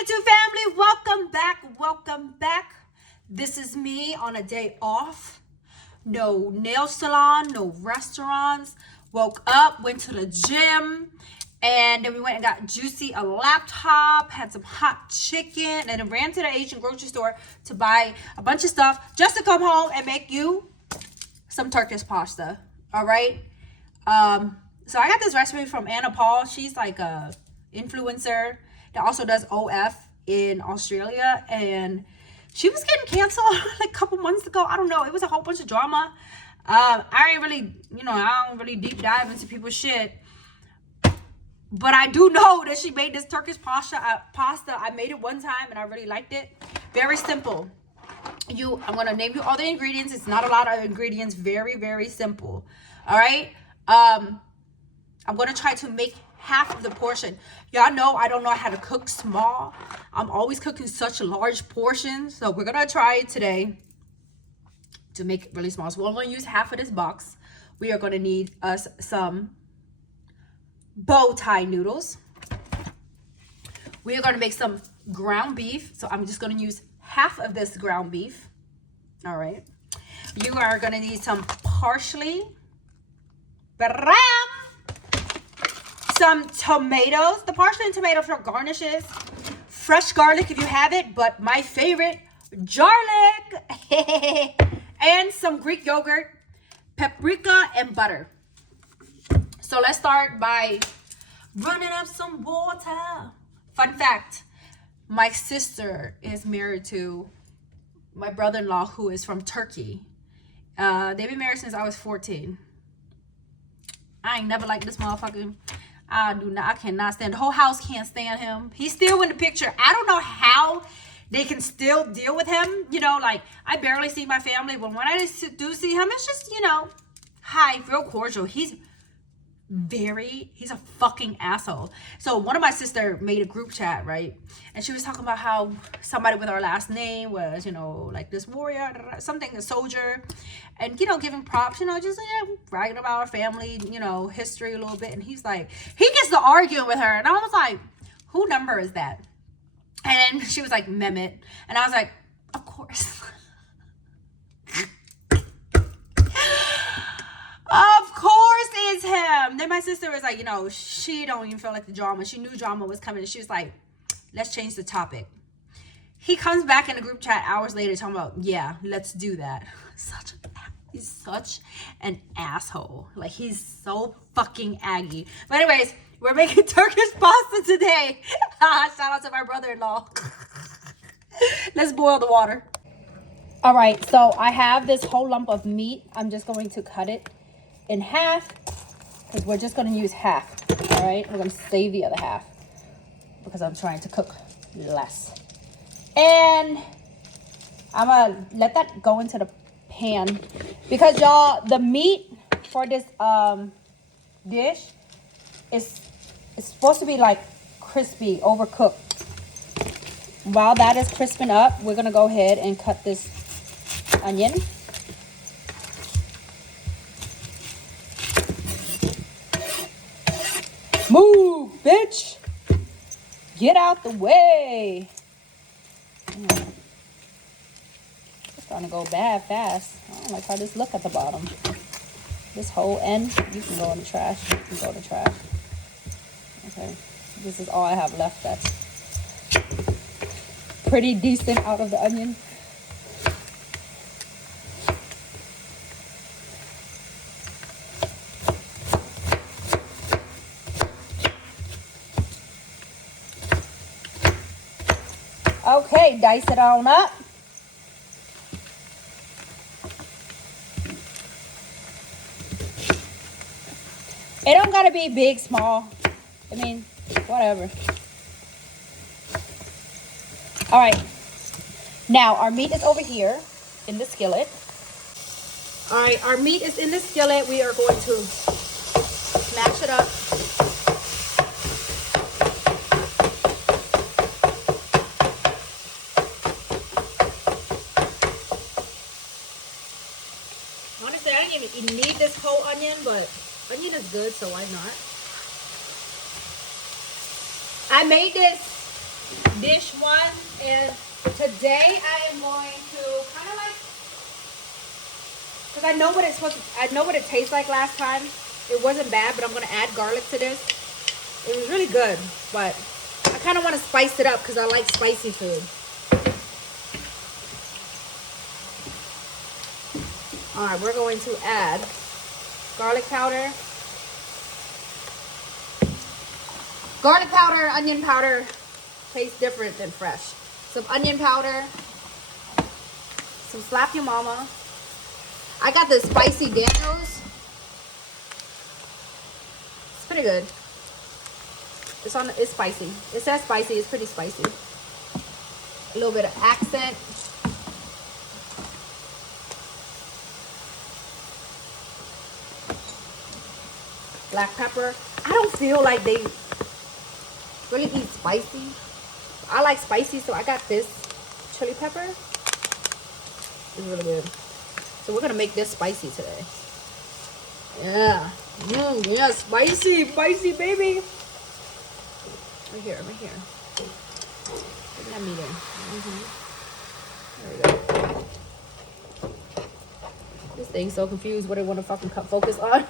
YouTube family, welcome back, welcome back. This is me on a day off. No nail salon, no restaurants. Woke up, went to the gym, and then we went and got Juicy a laptop, had some hot chicken, and then ran to the Asian grocery store to buy a bunch of stuff just to come home and make you some Turkish pasta. All right. So I got this recipe from Anna Paul. She's like a influencer that also does OF in Australia, and she was getting canceled like a couple months ago. I don't know, it was a whole bunch of drama. I ain't really, I don't really deep dive into people's shit, but I do know that she made this Turkish pasta. I made it one time and I really liked it. Very simple. I'm gonna name you all the ingredients. It's not a lot of ingredients. Very, very simple. All right. I'm gonna try to make half of the portion. Y'all know I don't know how to cook small. I'm always cooking such large portions. So we're gonna try it today to make it really small. So we're gonna use half of this box. We are gonna need us some bow tie noodles. We are gonna make some ground beef. So I'm just gonna use half of this ground beef. All right. You are gonna need some parsley. Some tomatoes. The parsley and tomatoes are garnishes. Fresh garlic if you have it, but my favorite, garlic. And some Greek yogurt, paprika, and butter. So let's start by running up some water. Fun fact, my sister is married to my brother-in-law who is from Turkey. They've been married since I was 14. I ain't never liked this motherfucker. I cannot stand. The whole house can't stand him. He's still in the picture. I don't know how they can still deal with him. Like, I barely see my family, but when I do see him, it's just, hi, real cordial. He's a fucking asshole. So one of my sister made a group chat, right? And she was talking about how somebody with our last name was, like this warrior, something, a soldier, and, giving props, just bragging about our family, history a little bit. And he's like, he gets to arguing with her. And I was like, who number is that? And she was like, Mehmet. And I was like, of course. Of course it's him. Then my sister was like, she don't even feel like the drama. She knew drama was coming. And she was like, let's change the topic. He comes back in the group chat hours later talking about, yeah, let's do that. He's such an asshole. Like, he's so fucking aggy. But anyways, we're making Turkish pasta today. Shout out to my brother-in-law. Let's boil the water. All right, so I have this whole lump of meat. I'm just going to cut it in half because we're just going to use half. All right, we're going to save the other half because I'm trying to cook less. And I'm going to let that go into the pan because, y'all, the meat for this dish is supposed to be like crispy, overcooked. While that is crisping up, we're going to go ahead and cut this onion. Move, bitch. Get out the way. It's starting to go bad fast. I don't like how this look at the bottom. This whole end, you can go in the trash. You can go in the trash. Okay. This is all I have left that's pretty decent out of the onion. Okay, dice it on up. It don't gotta be big, small. I mean, whatever. All right. Now, our meat is over here in the skillet. All right, our meat is in the skillet. We are going to smash it up. Honestly, I didn't even need this whole onion, but onion is good, so why not? I made this dish one. And today I am going to kind of like, because I know what it's supposed to, I know what it tastes like last time. It wasn't bad, but I'm going to add garlic to this. It was really good, but I kind of want to spice it up because I like spicy food. All right, we're going to add garlic powder. Garlic powder, onion powder tastes different than fresh. Some onion powder, some Slap Your Mama. I got the spicy Daniels. It's pretty good. It's spicy. It says spicy. It's pretty spicy. A little bit of accent. Black pepper. I don't feel like they really eat spicy. I like spicy, so I got this chili pepper. It's really good. So we're gonna make this spicy today. Yeah. Yeah, spicy, baby. Right here. Put that meat in. There we go. This thing's so confused what it want to fucking focus on.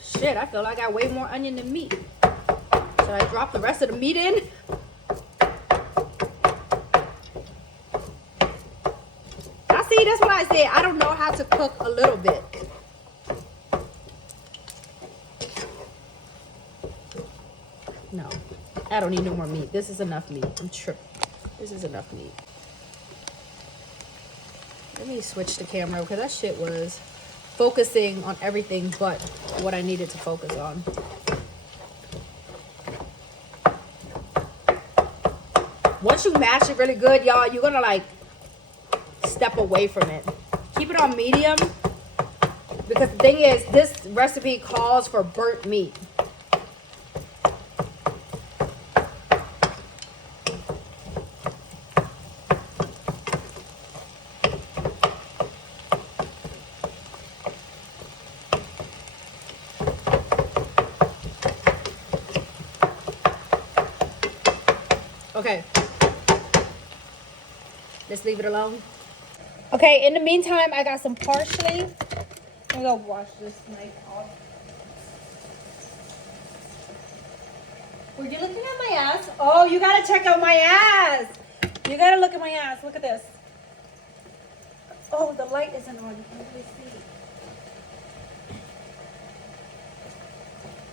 Shit, I feel like I got way more onion than meat. Should I drop the rest of the meat in? See, that's what I said. I don't know how to cook a little bit. No, I don't need no more meat. This is enough meat. I'm tripping. This is enough meat. Let me switch the camera because that shit was focusing on everything but what I needed to focus on. Once you mash it really good, y'all, you're gonna like step away from it. Keep it on medium because the thing is, this recipe calls for burnt meat. Okay, let's leave it alone. Okay, in the meantime, I got some parsley. Let me go wash this knife off. Were you looking at my ass? Oh, you gotta check out my ass. You gotta look at my ass. Look at this. Oh, the light isn't on. You can't really see.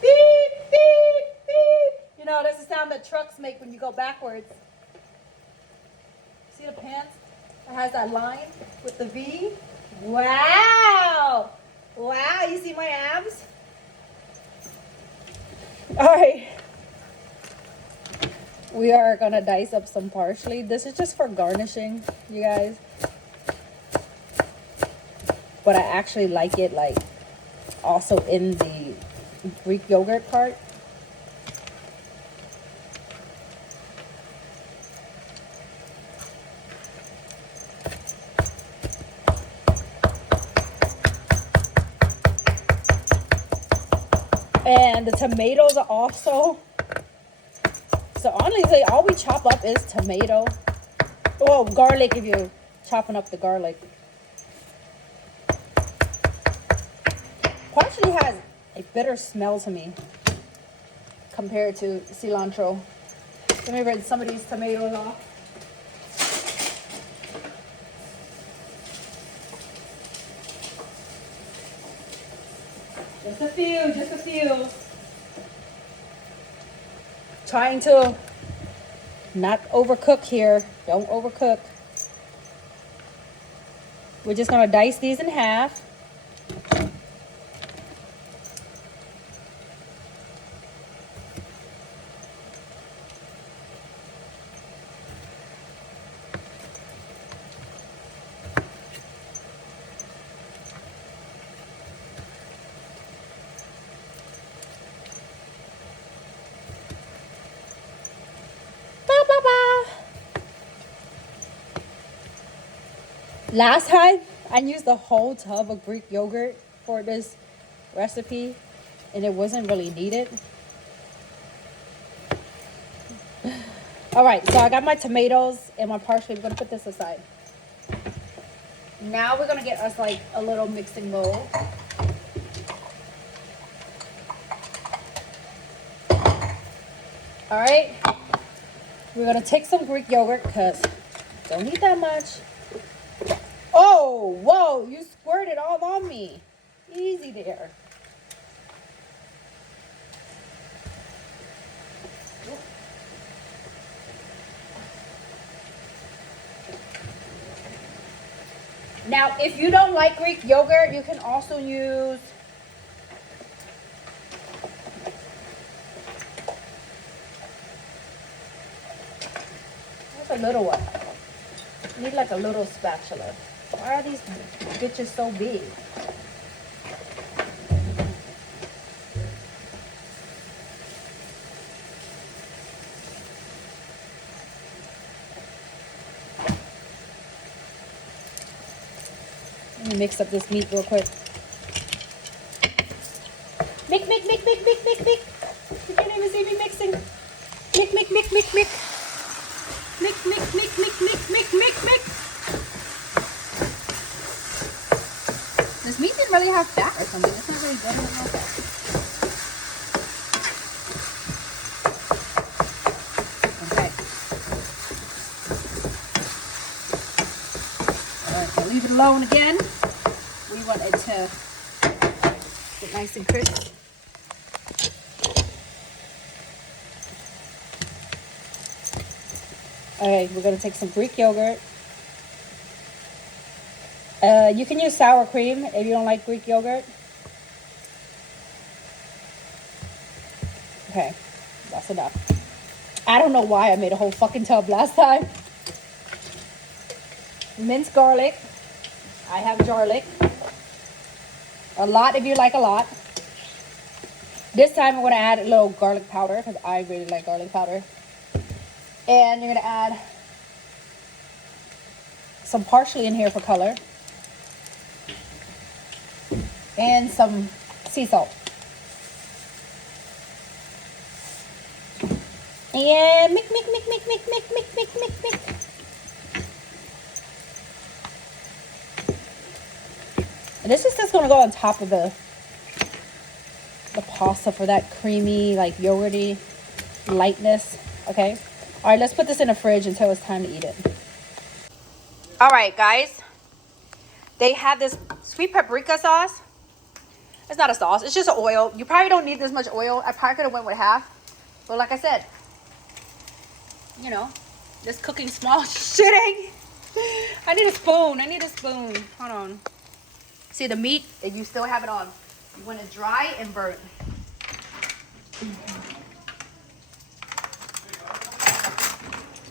Beep, beep, beep. You know, that's the sound that trucks make when you go backwards. See the pants? It has that line with the V. Wow. Wow, you see my abs? All right. We are gonna dice up some parsley. This is just for garnishing, you guys. But I actually like it like also in the Greek yogurt part. And the tomatoes are also, so honestly, all we chop up is tomato. Oh, garlic if you're chopping up the garlic. Parsley has a bitter smell to me compared to cilantro. Let me rinse some of these tomatoes off. Just a few. Trying to not overcook here. Don't overcook. We're just gonna dice these in half. Last time, I used the whole tub of Greek yogurt for this recipe. and it wasn't really needed. All right, so I got my tomatoes and my parsley. We're gonna put this aside. Now we're gonna get us like a little mixing bowl. All right, we're gonna take some Greek yogurt because don't need that much. Oh, whoa, you squirted all on me. Easy there. Now, if you don't like Greek yogurt, you can also use a little one. You need like a little spatula. Why are these bitches so big? Let me mix up this meat real quick. Mix. You can't even see me mixing. Mix. Mix. This meat didn't really have fat or something. It's not really good with no fat. Okay. Alright, so leave it alone again. We want it to get nice and crisp. Okay, we're going to take some Greek yogurt. You can use sour cream if you don't like Greek yogurt. Okay, that's enough. I don't know why I made a whole fucking tub last time. Minced garlic. I have garlic. A lot if you like a lot. This time I'm going to add a little garlic powder because I really like garlic powder. And you're going to add some parsley in here for color. And some sea salt. And mix. And this is just going to go on top of the pasta for that creamy, like yogurty lightness. Okay. All right, let's put this in the fridge until it's time to eat it. All right, guys. They have this sweet paprika sauce. It's not a sauce. It's just oil. You probably don't need this much oil. I probably could have went with half. But like I said, you know, this cooking small shitting. I need a spoon. Hold on. See the meat, if you still have it on, you want it dry and burnt.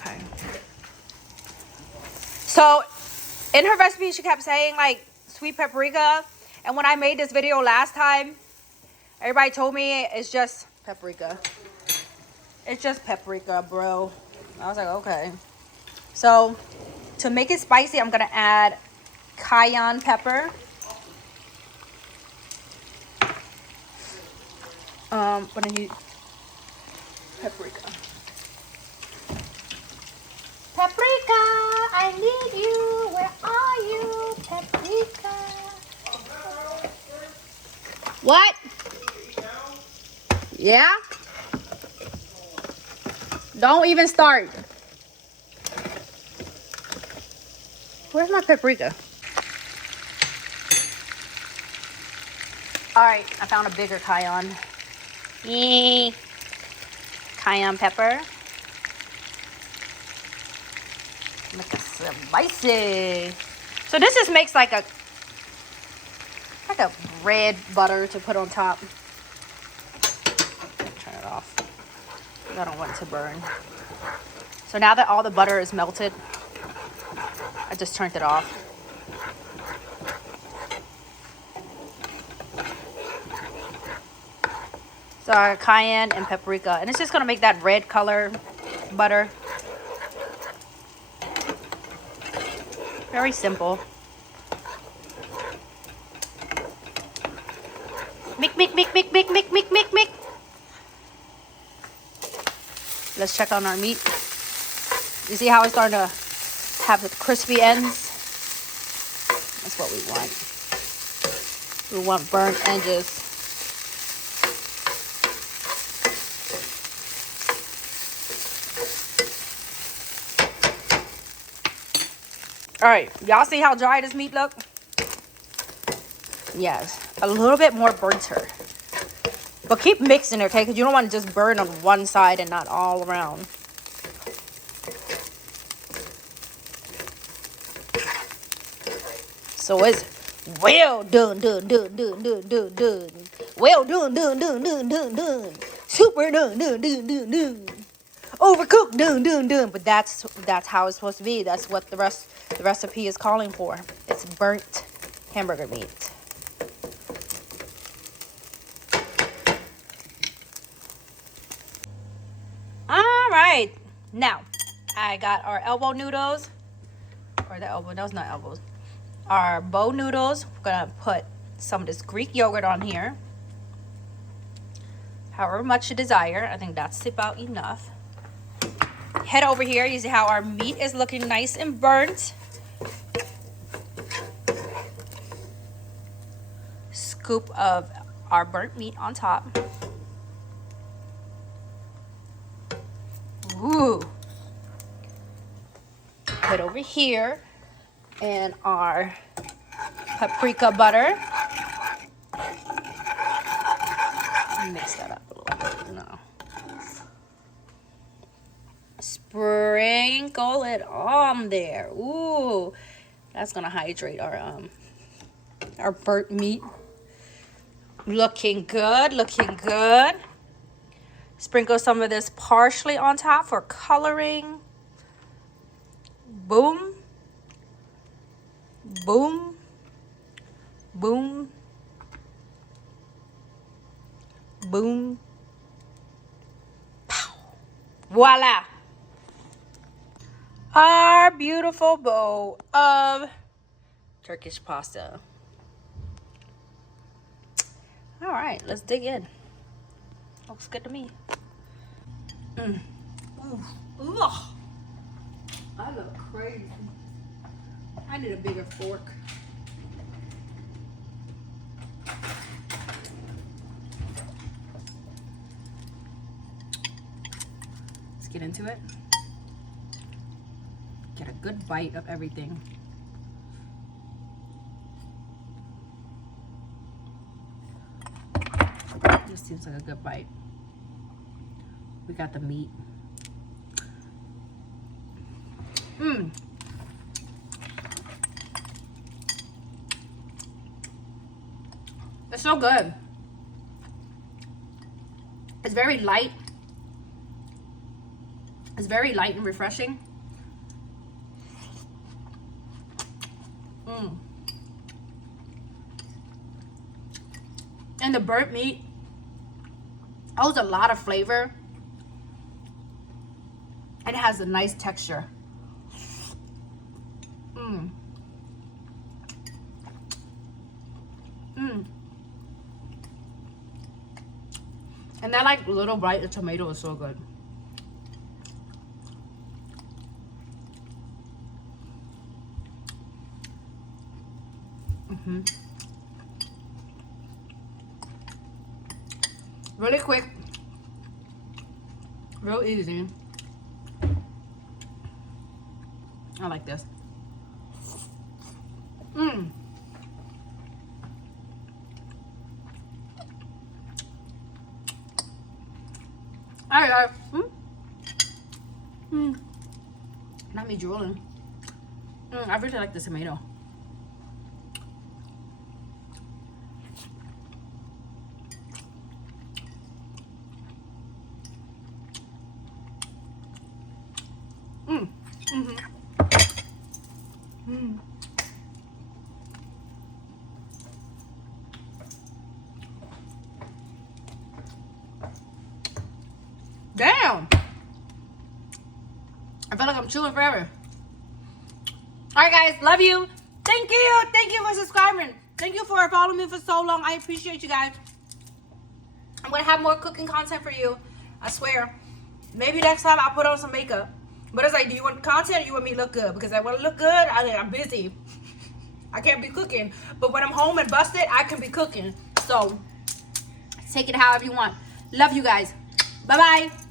Okay. So in her recipe, she kept saying like sweet paprika. And when I made this video last time, everybody told me it's just paprika. It's just paprika, bro. I was like, okay. So to make it spicy, I'm gonna add cayenne pepper. What I need? Paprika. Paprika, I need you. Where are you, paprika? What? Yeah? Don't even start. Where's my paprika? All right, I found a bigger cayenne. Yay. Cayenne pepper. Make it spicy. So this just makes like a red butter to put on top. Turn it off. I don't want it to burn. So now that all the butter is melted, I just turned it off. So cayenne and paprika, and it's just gonna make that red color butter. Very simple. Mick. Let's check on our meat. You see how it's starting to have the crispy ends? That's what we want. We want burnt edges. All right, y'all see how dry this meat look? Yes, a little bit more burnt-er. But keep mixing it, okay? Because you don't want to just burn on one side and not all around. So it's well done. Well done. Super done. Overcooked, done. But that's how it's supposed to be. That's what the recipe is calling for. It's burnt hamburger meat. All right, now I got our elbow noodles, or the elbow. Those not elbows. Our bow noodles. We're gonna put some of this Greek yogurt on here. However much you desire. I think that's about enough. Head over here. You see how our meat is looking nice and burnt. Scoop of our burnt meat on top. Ooh. Put over here and our paprika butter. Mix that up a little bit. No. Sprinkle it on there. Ooh, that's gonna hydrate our burnt meat. Looking good. Sprinkle some of this parsley on top for coloring. Boom. Pow. Voila. Our beautiful bowl of Turkish pasta. All right, let's dig in. Looks good to me. Ooh. I look crazy. I need a bigger fork. Let's get into it. Get a good bite of everything. This seems like a good bite. We got the meat. It's so good. It's very light. It's very light and refreshing. And the burnt meat holds a lot of flavor. And it has a nice texture. And that like little bite of tomato is so good. Really quick, real easy. I like this. All right, guys. Not me drooling. I really like the tomato. Damn! I feel like I'm chewing forever. Alright guys, love you. Thank you. Thank you for subscribing. Thank you for following me for so long. I appreciate you guys. want to have more cooking content for you. I swear. Maybe next time I'll put on some makeup. But it's like, do you want content or you want me to look good? Because I want to look good, I'm busy. I can't be cooking. But when I'm home and busted, I can be cooking. So, take it however you want. Love you guys. Bye-bye.